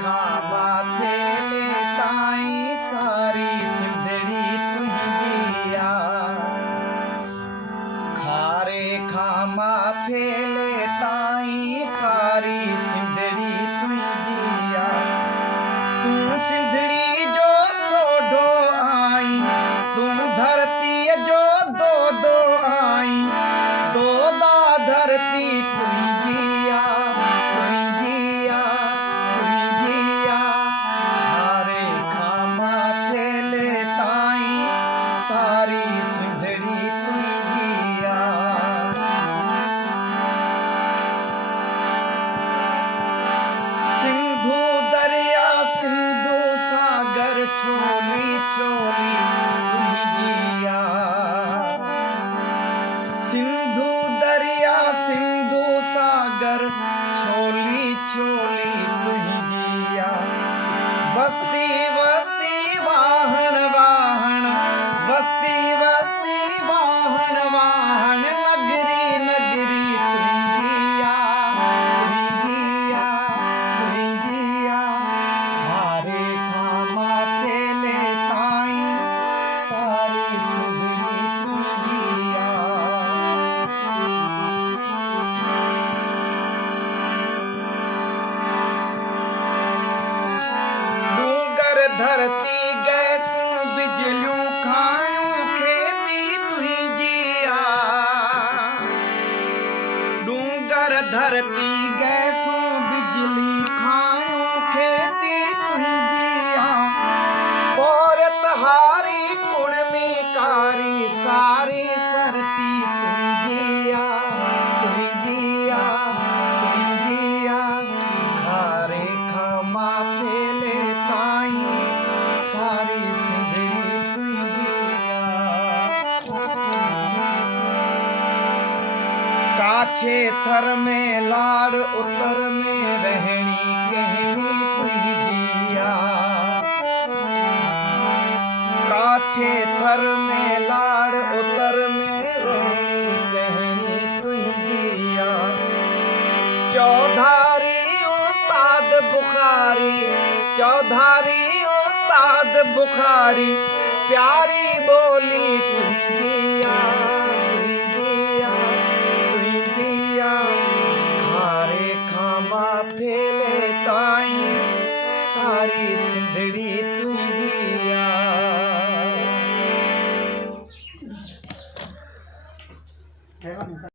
खामा थेले ताई सारी सिंधड़ी तुहिंगिया खारे खामा थेले ताई सारी सिंधड़ी तुहिंगिया तू सिंधड़ी जो सोडो आई तू धरती जो दो दो आई दो दा धरती तुहिंगिया तुहिंगिया तुहिंगिया खारे खामा थेले ताई सारी सिंधड़ी तुहिंगिया सिंधु दरिया सिंधु सागर छोली छोली तुहिंगिया सिंधु दरिया सिंधु सागर छोली छोली तुहिंगिया वस्ती वस्ती वाहन वाहन वस्ती वस्ती वाहन वाहन नगरी नगरी तुहिंगिया तुहिंगिया तुहिंगिया खारे खामा थेले ताई सारी सिंधड़ी तुहिंगिया डूंगर धरती गैसूं बिजलियूं खायूं खेती तुहिंगिया डूंगर धरती गैसूं बिजली खायूं खेती तुहिंगिया पौरत हारी कुणमी कारी सारी सरती तुहिंगिया तुहिंगिया तुहिंगिया खारे खामा थेले ताई सारी सिंधड़ी तुहिंगिया काछे थर में लाड़ उतर में रहनी कहनी तुहिंगिया काछे थर में लाड़ उतर में रहनी कहनी तुहिंगिया चौधारी उस्ताद बुखारी चौधारी उस्ताद बुखारी प्यारी बोली तुहिंगिया